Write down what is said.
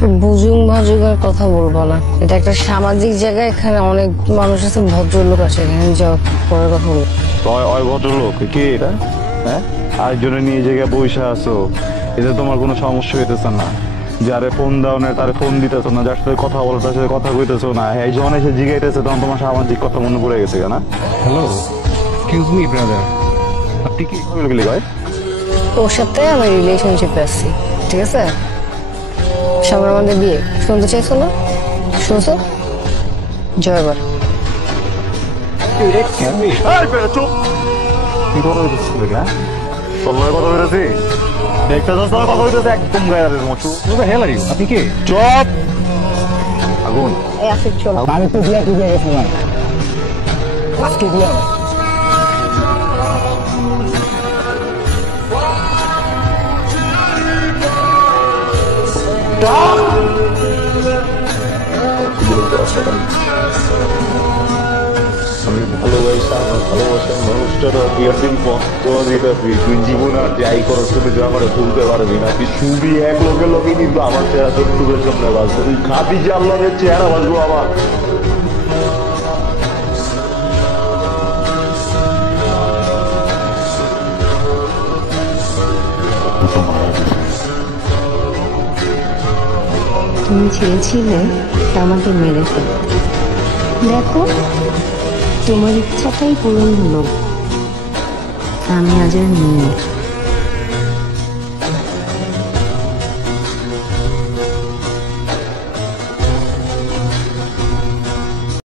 সব বুজুং ভাজুগের কথা বলবো না, এটা একটা সামাজিক জায়গা, এখানে অনেক মানুষ আছে, ভদ্রলোক আছে, এখানে যাও পরে কথা বলবো। ওই ভদ্রলোক কে এটা? হ্যাঁ, আরেকজনে নিয়ে জায়গায় বৈশা আছো, এতে তোমার কোনো সমস্যা হইতেছে না? যারে ফোন দাও না তারে ফোন দিতেছো না, যার সাথে কথা বলো তার সাথে কথা কইতেছো না, এই যখন এসে জিগাইতেছে তখন তোমার সামাজিক কথা মনে পড়ে গেছে না? হ্যালো, এক্সকিউজ মি ব্রাদার, আপনি কি গেলি ভাই? ওর সাথে আমি রিলেশনশিপে আছি, ঠিক আছে? সামনে আমাদের বিয়ে, শুনতে চাইছো না? শুনছো? জয়বার। কি কথা হইতেছে হ্যাঁ? তোর লগে কথা হইতেছি? দেখতে যাস না কথা হইতেছে একদম গায়ের মতো। হেল আর ইউ, আপনি কে? চুপ! আগুন। এই আসিফ চলো। আমি তো দিয়া কি গেছে না আজকে দিয়া আমি ভালোবাসা আমার ভালোবাসার মানুষটার বিয়ের দিন তোমার যেটা তুই জীবন আর যাই করো তুমি তো আমার ভুলতে পারবি না, তুই শুবি এক লোকের লোকে কিন্তু আমার চেহারা চক্ষুদের সামনে বাঁচবে, তুই খাবি যে আল্লাহের চেহারা বাঁচবো আমার। তুমি চেয়েছিলে আমাকে মেরে ফেলতে, দেখো তোমার ইচ্ছাটাই পূরণ হলো, আমি আজ আর নেই।